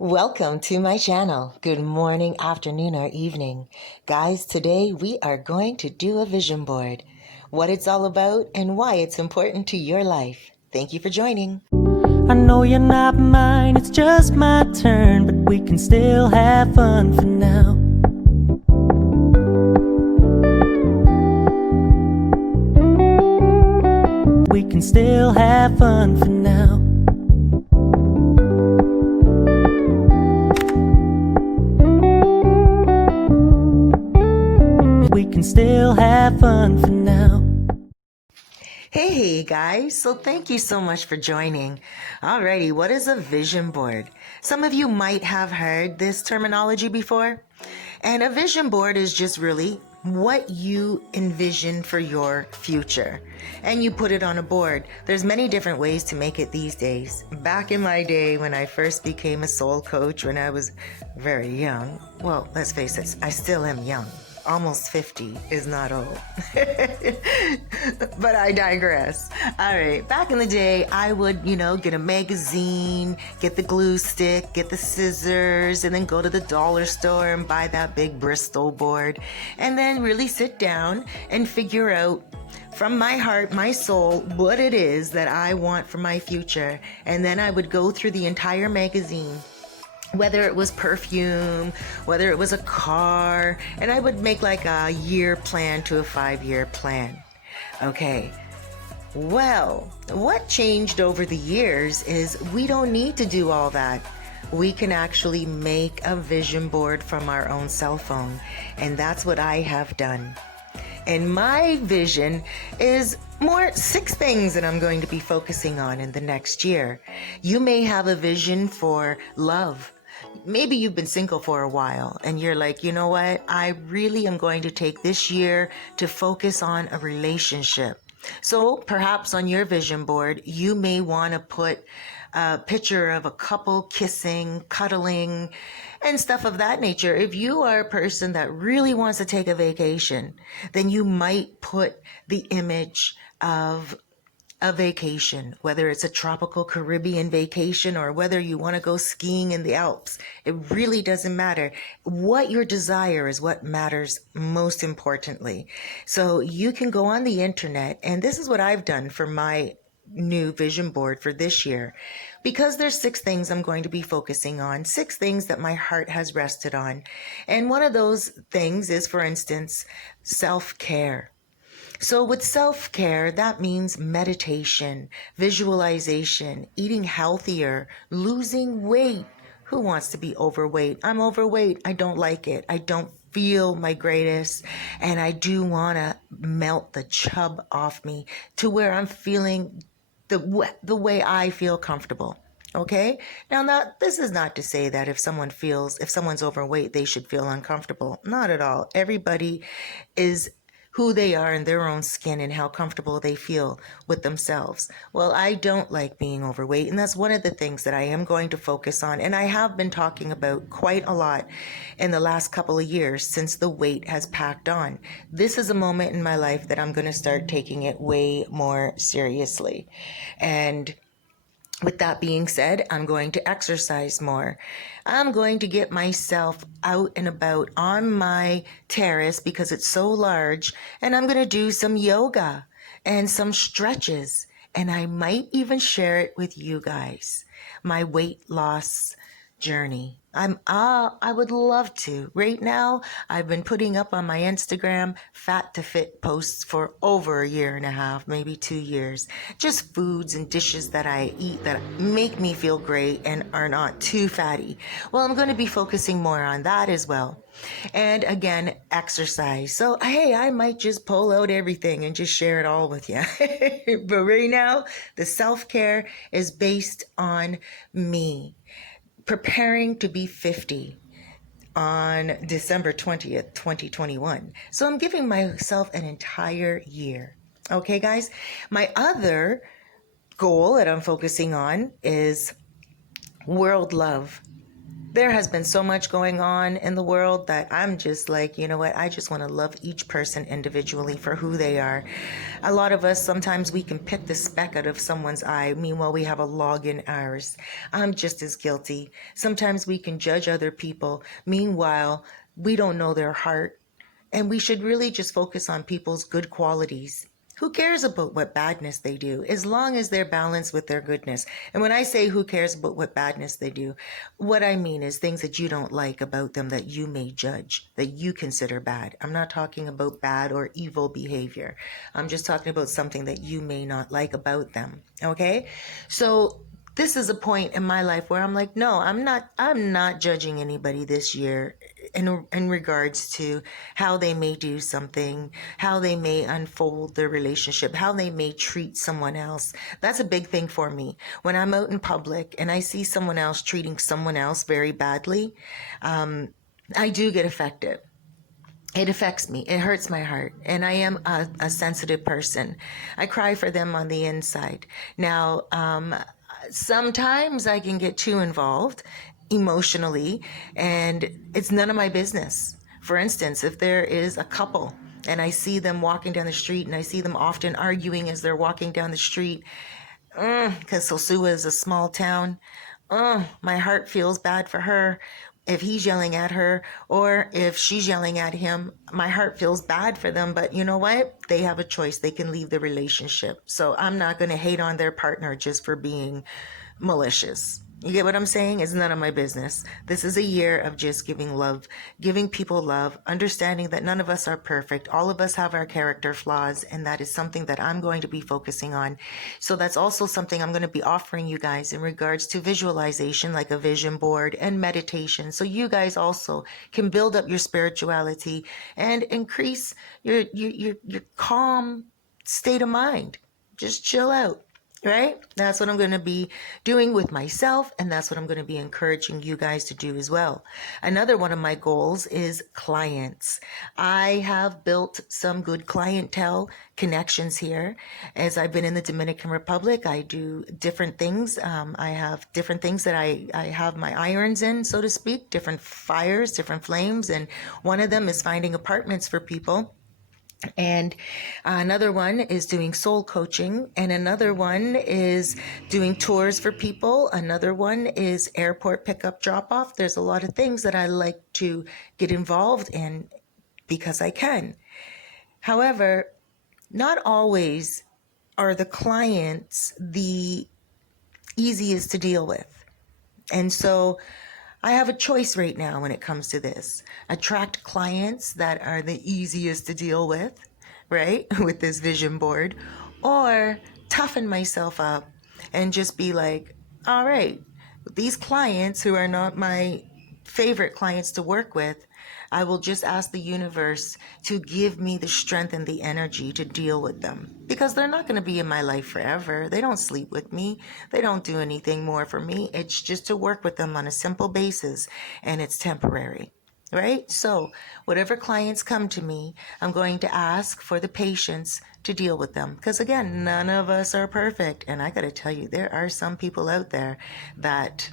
Welcome to my channel. Good morning, afternoon, or evening. Guys, today we are going to do a vision board. What it's all about and why it's important to your life. Thank you for joining. I know you're not mine, it's just my turn, but we can still have fun for now. We can still have fun for now. We can still have fun for now. Hey guys, so thank you so much for joining. Alrighty, what is a vision board? Some of you might have heard this terminology before. And a vision board is just really what you envision for your future. And you put it on a board. There's many different ways to make it these days. Back in my day when I first became a soul coach when I was very young, well, let's face it, I still am young. Almost 50 is not old. But I digress. All right. Back in the day, I would, get a magazine, get the glue stick, get the scissors, and then go to the dollar store and buy that big Bristol board. And then really sit down and figure out from my heart, my soul, what it is that I want for my future. And then I would go through the entire magazine, whether it was perfume, whether it was a car, and I would make like a year plan to a 5-year plan. Okay. Well, what changed over the years is we don't need to do all that. We can actually make a vision board from our own cell phone, and that's what I have done. And my vision is more 6 things that I'm going to be focusing on in the next year. You may have a vision for love. Maybe you've been single for a while and you're like, you know what? I really am going to take this year to focus on a relationship. So perhaps on your vision board, you may want to put a picture of a couple kissing, cuddling, and stuff of that nature. If you are a person that really wants to take a vacation, then you might put the image of a vacation, whether it's a tropical Caribbean vacation or whether you want to go skiing in the Alps. It really doesn't matter. What your desire is what matters most importantly. So you can go on the internet, and this is what I've done for my new vision board for this year. Because there's 6 things I'm going to be focusing on, 6 things that my heart has rested on. And one of those things is, for instance, self-care. So with self-care, that means meditation, visualization, eating healthier, losing weight. Who wants to be overweight? I'm overweight. I don't like it. I don't feel my greatest. And I do want to melt the chub off me to where I'm feeling the way I feel comfortable. Okay. Now, this is not to say that if someone's overweight, they should feel uncomfortable. Not at all. Everybody is who they are in their own skin and how comfortable they feel with themselves. Well, I don't like being overweight, and that's one of the things that I am going to focus on, and I have been talking about quite a lot in the last couple of years since the weight has packed on. This is a moment in my life that I'm going to start taking it way more seriously. And with that being said, I'm going to exercise more. I'm going to get myself out and about on my terrace because it's so large, and I'm going to do some yoga and some stretches, and I might even share it with you guys, my weight loss journey. I would love to. Right now, I've been putting up on my Instagram fat to fit posts for over 1.5 years, maybe 2 years. Just foods and dishes that I eat that make me feel great and are not too fatty. Well, I'm going to be focusing more on that as well. And again, exercise. So, hey, I might just pull out everything and just share it all with you. But right now, the self-care is based on me. Preparing to be 50 on December 20th, 2021. So I'm giving myself an entire year. Okay, guys? My other goal that I'm focusing on is world love. There has been so much going on in the world that I'm just like, you know what? I just want to love each person individually for who they are. A lot of us, sometimes we can pick the speck out of someone's eye. Meanwhile, we have a log in ours. I'm just as guilty. Sometimes we can judge other people. Meanwhile, we don't know their heart. And we should really just focus on people's good qualities. Who cares about what badness they do, as long as they're balanced with their goodness? And when I say who cares about what badness they do, what I mean is things that you don't like about them that you may judge, that you consider bad. I'm not talking about bad or evil behavior. I'm just talking about something that you may not like about them. Okay? So this is a point in my life where I'm like, no, I'm not judging anybody this year in regards to how they may do something, how they may unfold their relationship, how they may treat someone else. That's a big thing for me. When I'm out in public and I see someone else treating someone else very badly, I do get affected. It affects me. It hurts my heart. And I am a sensitive person. I cry for them on the inside. Now, sometimes I can get too involved emotionally, and it's none of my business. For instance, if there is a couple and I see them walking down the street and I see them often arguing as they're walking down the street, because Sosua is a small town, my heart feels bad for her. If he's yelling at her or if she's yelling at him, my heart feels bad for them. But you know what? They have a choice. They can leave the relationship. So I'm not going to hate on their partner just for being malicious. You get what I'm saying? It's none of my business. This is a year of just giving love, giving people love, understanding that none of us are perfect. All of us have our character flaws, and that is something that I'm going to be focusing on. So that's also something I'm going to be offering you guys in regards to visualization, like a vision board and meditation. So you guys also can build up your spirituality and increase your calm state of mind. Just chill out. Right? That's what I'm going to be doing with myself, and that's what I'm going to be encouraging you guys to do as well. Another one of my goals is clients. I have built some good clientele connections here. As I've been in the Dominican Republic, I do different things. I have different things that I have my irons in, so to speak, different fires, different flames, and one of them is finding apartments for people. And another one is doing soul coaching. And another one is doing tours for people. Another one is airport pickup drop off. There's a lot of things that I like to get involved in because I can. However, not always are the clients the easiest to deal with. And so I have a choice right now when it comes to this. Attract clients that are the easiest to deal with, right? With this vision board, or toughen myself up and just be like, all right, these clients who are not my favorite clients to work with, I will just ask the universe to give me the strength and the energy to deal with them, because they're not going to be in my life forever. They don't sleep with me. They don't do anything more for me. It's just to work with them on a simple basis, and it's temporary. Right? So whatever clients come to me, I'm going to ask for the patience to deal with them. Because again, none of us are perfect. And I got to tell you, there are some people out there that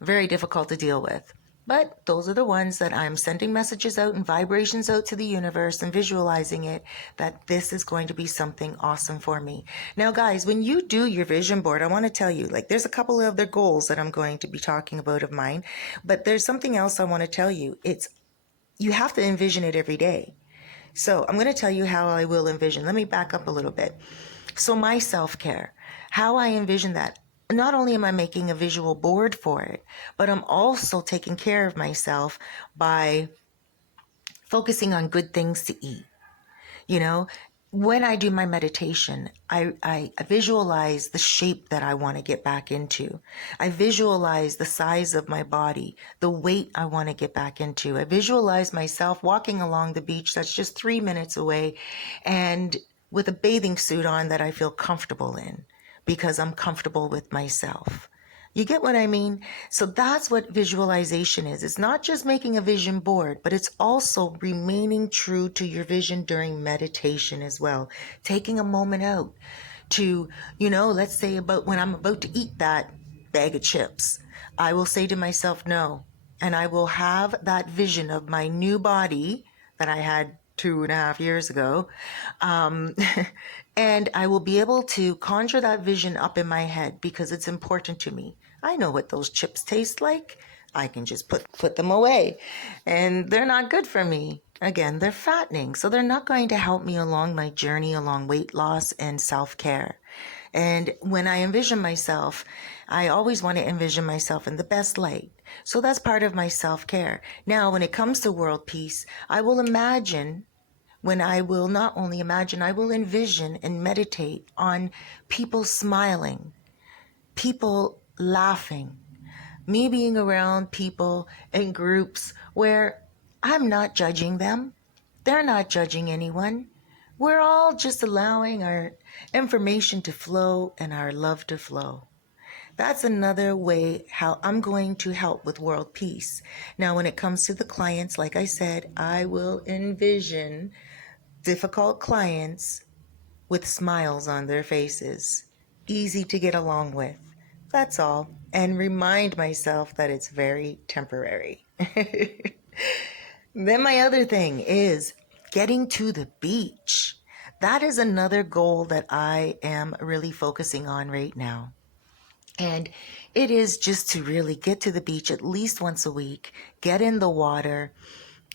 very difficult to deal with. But those are the ones that I'm sending messages out and vibrations out to the universe and visualizing it, that this is going to be something awesome for me. Now, guys, when you do your vision board, I want to tell you, like, there's a couple of other goals that I'm going to be talking about of mine, but there's something else I want to tell you. You have to envision it every day. So I'm going to tell you how I will envision. Let me back up a little bit. So my self-care, how I envision that. Not only am I making a visual board for it, but I'm also taking care of myself by focusing on good things to eat. You know, when I do my meditation, I visualize the shape that I want to get back into. I visualize the size of my body, the weight I want to get back into. I visualize myself walking along the beach that's just 3 minutes away and with a bathing suit on that I feel comfortable in, because I'm comfortable with myself. You get what I mean? So that's what visualization is. It's not just making a vision board, but it's also remaining true to your vision during meditation as well. Taking a moment out to, let's say about when I'm about to eat that bag of chips. I will say to myself, no. And I will have that vision of my new body that I had 2.5 years ago. Um, and I will be able to conjure that vision up in my head because it's important to me. I know what those chips taste like. I can just put them away. And they're not good for me. Again, they're fattening. So they're not going to help me along my journey along weight loss and self-care. And when I envision myself, I always want to envision myself in the best light. So that's part of my self-care. Now, when it comes to world peace, I will imagine when I will not only imagine, I will envision and meditate on people smiling, people laughing, me being around people in groups where I'm not judging them. They're not judging anyone. We're all just allowing our information to flow and our love to flow. That's another way how I'm going to help with world peace. Now, when it comes to the clients, like I said, I will envision difficult clients with smiles on their faces, easy to get along with. That's all. And remind myself that it's very temporary. Then my other thing is getting to the beach. That is another goal that I am really focusing on right now. And it is just to really get to the beach at least once a week, get in the water,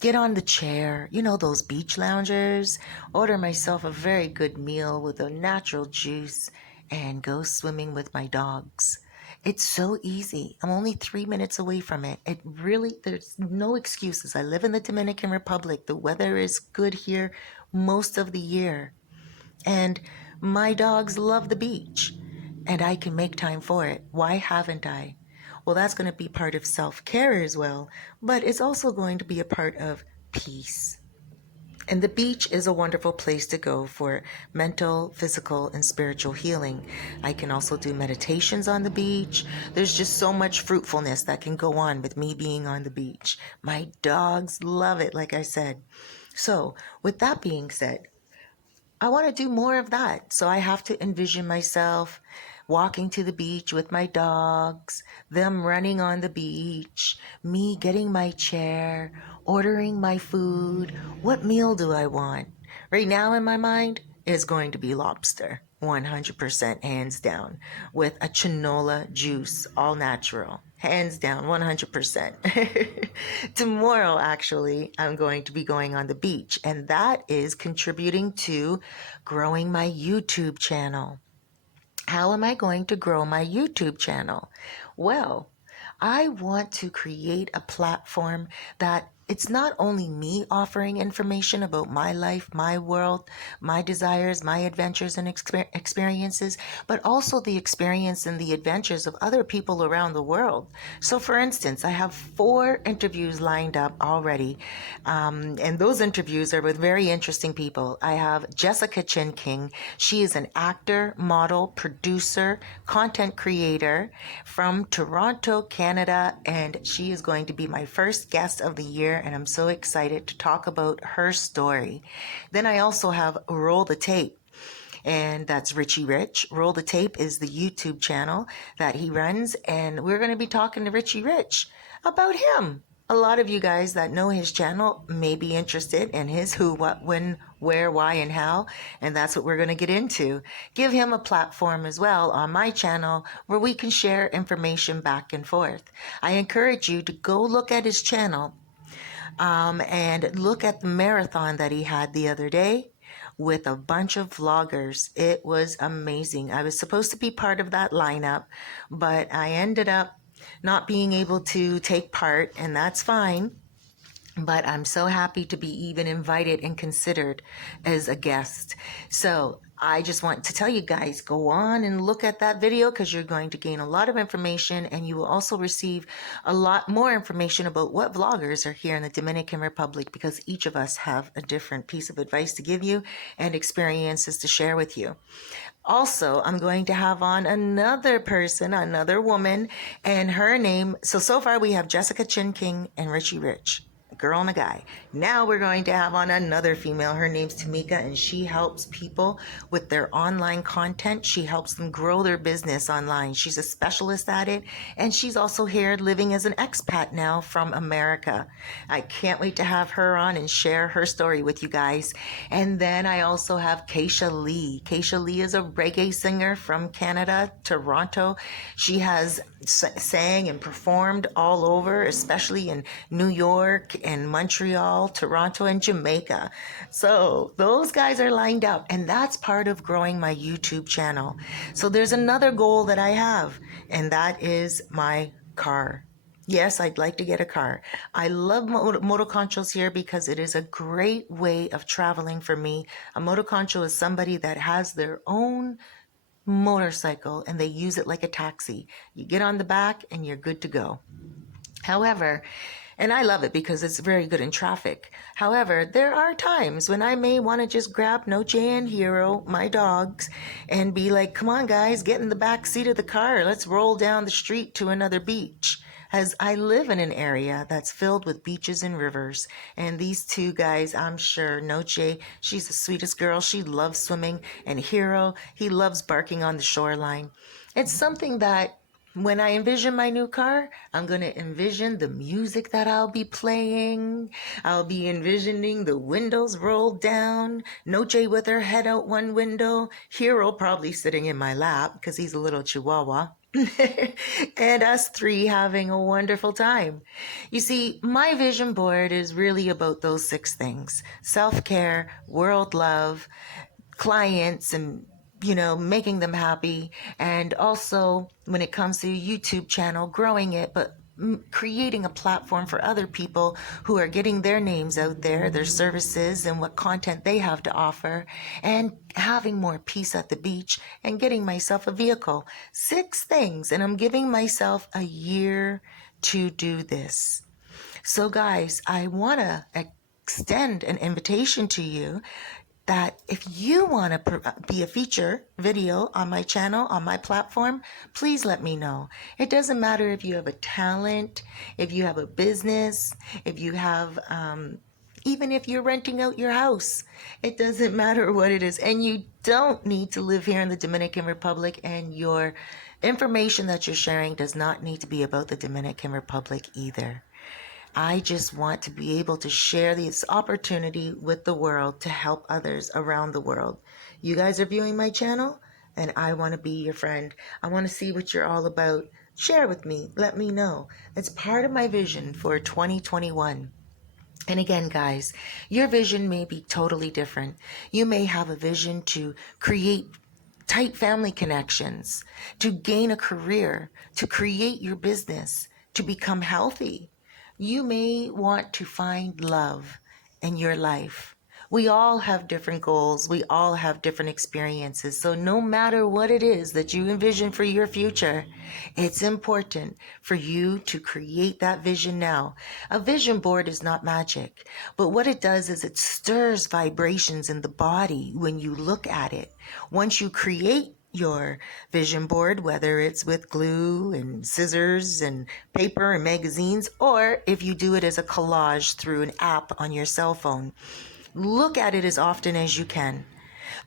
get on the chair, those beach loungers, order myself a very good meal with a natural juice, and go swimming with my dogs. It's so easy. I'm only 3 minutes away from it. There's no excuses. I live in the Dominican Republic. The weather is good here most of the year. And my dogs love the beach. And I can make time for it. Why haven't I? Well, that's going to be part of self-care as well, but it's also going to be a part of peace. And the beach is a wonderful place to go for mental, physical, and spiritual healing. I can also do meditations on the beach. There's just so much fruitfulness that can go on with me being on the beach. My dogs love it, like I said. So, with that being said, I want to do more of that. So I have to envision myself walking to the beach with my dogs, them running on the beach, me getting my chair, ordering my food. What meal do I want? Right now in my mind is going to be lobster. 100% hands down with a chinola juice, all natural. Hands down, 100%. Tomorrow, actually, I'm going to be going on the beach, and that is contributing to growing my YouTube channel. How am I going to grow my YouTube channel? Well, I want to create a platform that it's not only me offering information about my life, my world, my desires, my adventures and experiences, but also the experience and the adventures of other people around the world. So for instance, I have 4 interviews lined up already. And those interviews are with very interesting people. I have Jessica Chin King. She is an actor, model, producer, content creator from Toronto, Canada, and she is going to be my first guest of the year, and I'm so excited to talk about her story. Then I also have Roll the Tape, and that's Richie Rich. Roll the Tape is the YouTube channel that he runs, and we're going to be talking to Richie Rich about him. A lot of you guys that know his channel may be interested in his who, what, when, where, why, and how, and that's what we're going to get into. Give him a platform as well on my channel where we can share information back and forth. I encourage you to go look at his channel and look at the marathon that he had the other day with a bunch of vloggers. It was amazing. I was supposed to be part of that lineup, but I ended up not being able to take part, and that's fine. But I'm so happy to be even invited and considered as a guest. So I just want to tell you guys, go on and look at that video because you're going to gain a lot of information, and you will also receive a lot more information about what vloggers are here in the Dominican Republic, because each of us have a different piece of advice to give you and experiences to share with you. Also, I'm going to have on another person, another woman, and her name. So far we have Jessica Chin King and Richie Rich. girl and a guy. Now we're going to have on another female. Her name's Tamika, and she helps people with their online content. She helps them grow their business online. She's a specialist at it, and she's also here living as an expat now from America. I can't wait to have her on and share her story with you guys. And then I also have Keisha Lee. Keisha Lee is a reggae singer from Canada, Toronto. She has sang and performed all over, especially in New York and Montreal, Toronto, and Jamaica. So those guys are lined up, and that's part of growing my YouTube channel. So there's another goal that I have, and that is my car. Yes, I'd like to get a car. I love motoconchos here because it is a great way of traveling for me. A motoconcho is somebody that has their own motorcycle and they use it like a taxi. You get on the back and you're good to go. However, and I love it because it's very good in traffic. However, there are times when I may want to just grab Noche and Hero, my dogs, and be like, come on guys, get in the back seat of the car. Let's roll down the street to another beach. As I live in an area that's filled with beaches and rivers. And these two guys, I'm sure, Noche, she's the sweetest girl. She loves swimming. And Hero, he loves barking on the shoreline. It's something that when I envision my new car, I'm going to envision the music that I'll be playing. I'll be envisioning the windows rolled down, Noche with her head out one window, Hero probably sitting in my lap because he's a little chihuahua. And us three having a wonderful time. You see, my vision board is really about those 6 things: self-care, world love, clients, and making them happy. And also when it comes to YouTube channel, growing it, but creating a platform for other people who are getting their names out there, their services and what content they have to offer, and having more peace at the beach and getting myself a vehicle. 6 things, and I'm giving myself a year to do this. So guys, I want to extend an invitation to you that if you want to be a feature video on my channel, on my platform, please let me know. It doesn't matter if you have a talent, if you have a business, if you have, even if you're renting out your house. It doesn't matter what it is. And you don't need to live here in the Dominican Republic, and your information that you're sharing does not need to be about the Dominican Republic either. I just want to be able to share this opportunity with the world to help others around the world. You guys are viewing my channel, and I want to be your friend. I want to see what you're all about. Share with me. Let me know. It's part of my vision for 2021. And again, guys, your vision may be totally different. You may have a vision to create tight family connections, to gain a career, to create your business, to become healthy. You may want to find love in your life. We all have different goals. We all have different experiences. So no matter what it is that you envision for your future, it's important for you to create that vision now. A vision board is not magic, but what it does is it stirs vibrations in the body when you look at it. Once you create your vision board, whether it's with glue and scissors and paper and magazines, or if you do it as a collage through an app on your cell phone, look at it as often as you can.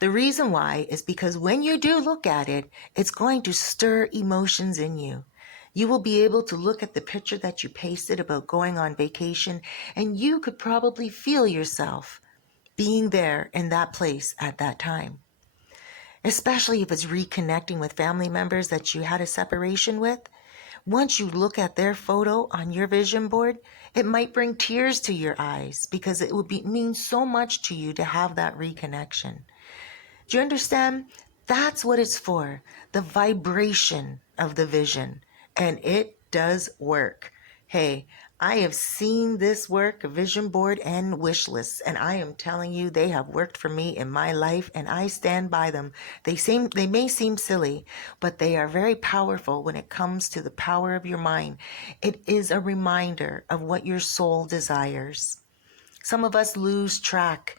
The reason why is because when you do look at it, it's going to stir emotions in you. You will be able to look at the picture that you pasted about going on vacation, and you could probably feel yourself being there in that place at that time. Especially if it's reconnecting with family members that you had a separation with. Once you look at their photo on your vision board, it might bring tears to your eyes because it would mean so much to you to have that reconnection. Do you understand? That's what it's for, the vibration of the vision. And it does work. Hey, I have seen this work, a vision board and wish lists, and I am telling you, they have worked for me in my life, and I stand by them. They may seem silly, but they are very powerful when it comes to the power of your mind. It is a reminder of what your soul desires. Some of us lose track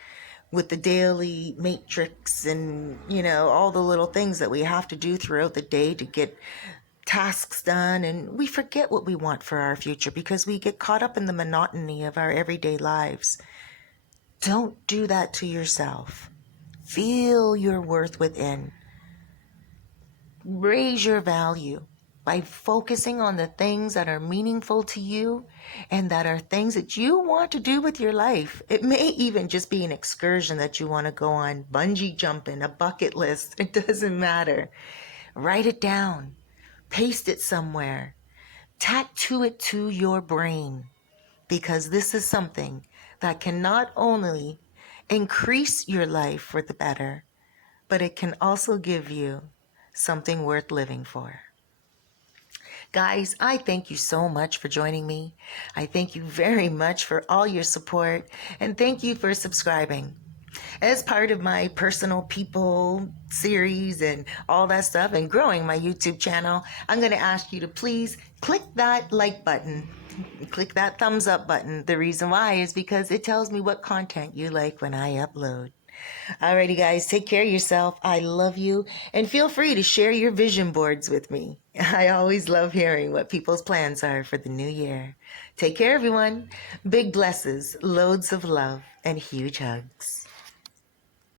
with the daily matrix and, all the little things that we have to do throughout the day to get tasks done, and we forget what we want for our future because we get caught up in the monotony of our everyday lives. Don't do that to yourself. Feel your worth within. Raise your value by focusing on the things that are meaningful to you and that are things that you want to do with your life. It may even just be an excursion that you want to go on, bungee jumping, a bucket list. It doesn't matter. Write it down. Paste it somewhere. Tattoo it to your brain, because this is something that can not only increase your life for the better, but it can also give you something worth living for. Guys, I thank you so much for joining me. I thank you very much for all your support, and thank you for subscribing. As part of my personal people series and all that stuff and growing my YouTube channel, I'm going to ask you to please click that like button. Click that thumbs up button. The reason why is because it tells me what content you like when I upload. Alrighty, guys, take care of yourself. I love you, and feel free to share your vision boards with me. I always love hearing what people's plans are for the new year. Take care, everyone. Big blesses, loads of love, and huge hugs.